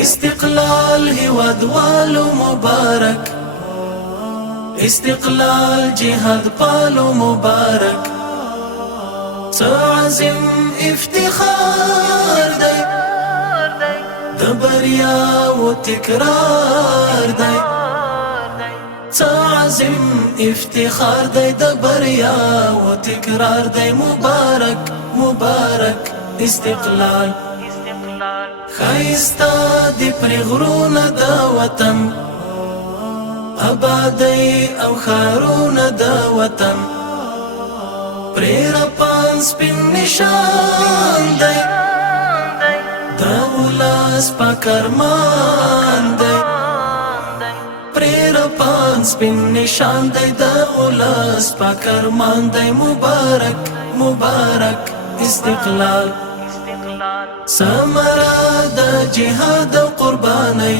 استقلال هیوادوالو مبارک، استقلال جهاد پالو مبارک، څه عظیم افتخار دی د بریاو تکرار دی، څه عظیم افتخار دی د بریاو تکرار دی. مبارک مبارک استقلال، خایستا دی پر غرونه د وطن، آبادی او خارونه د وطن، پرې رپان سپین نشان دی د ولس پاک ارمان دی، پرې رپان سپین نشان دی د ولس پاک ارمان دی. مبارک مبارک استقلال، ثمره د جهاد او قربانۍ،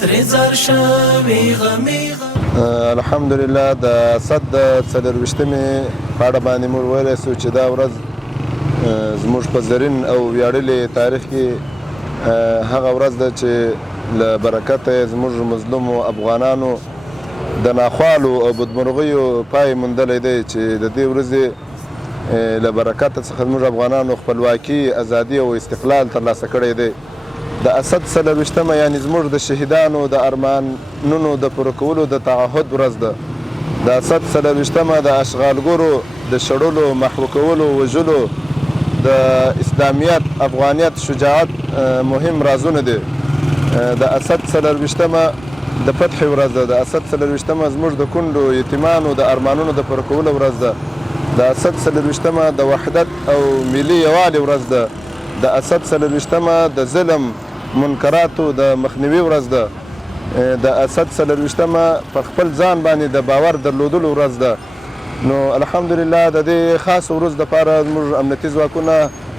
ترې زر شوي غمي. الحمدلله د صد 24مې په اړه باندې موږ ویلی سو چې دا ورځ زموږ په زرین او ویاړلي تاریخ کې هغه ورځ ده چې له برکته یې زموږ مظلومو افغانانو د ناخوالو او بدمرغیو پای موندلی دی، چې د دې ورځې له برکته څخه زموږ افغانانو خپلواکي، ازادي او استقلال ترلاسه کړی دی. د اسد 24مه یعنې زموږ د شهیدانو د ارمانونو د پوره کولو د تعهد ورځ ده. د اسد 24مه د اشغالګرو د شړلو، محو کولو، وژلو د اسلامیت، افغانیت، شجاعت مهم رازونه دي. د اسد 24مه د فتح ورځ ده. د اسد 24مه زموږ د کونډو یتیمانو د ارمانونو د پوره کولو ورځ ده. د اسد 24مه د وحدت او ملي یووالي ورځ ده. د اسد 24مه د ظلم منکراتو د مخنیوي ورځ ده. د اسد 24مه په خپل ځان باندې د باور درلودلو ورځ ده. نو الحمدلله د دې خاص ورځ دپاره زموږ امنیتي ځواکونه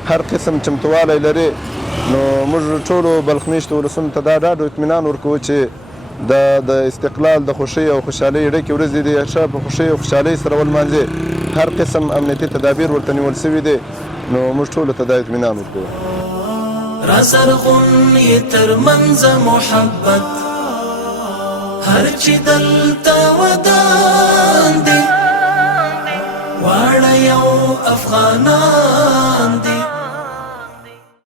هر قسم چمتوالی لري. نو موږ ټولو بلخ میشتو ولسونو ته دا ډاډ او اطمینان ورکوو چې د استقلال د خوښۍ او خوشحالۍ ډکې ورځې دي، ښه په خوښۍ او خوشحالۍ سره ولمانځي. هر قسم امنیتي تدابیر ورته نیول سوي دي. نو موږ ټولو ته دا اطمینان ورکوو. را زرغون یې تر منځه محبت، هر چې دلته ودان دي، واړه یو افغانان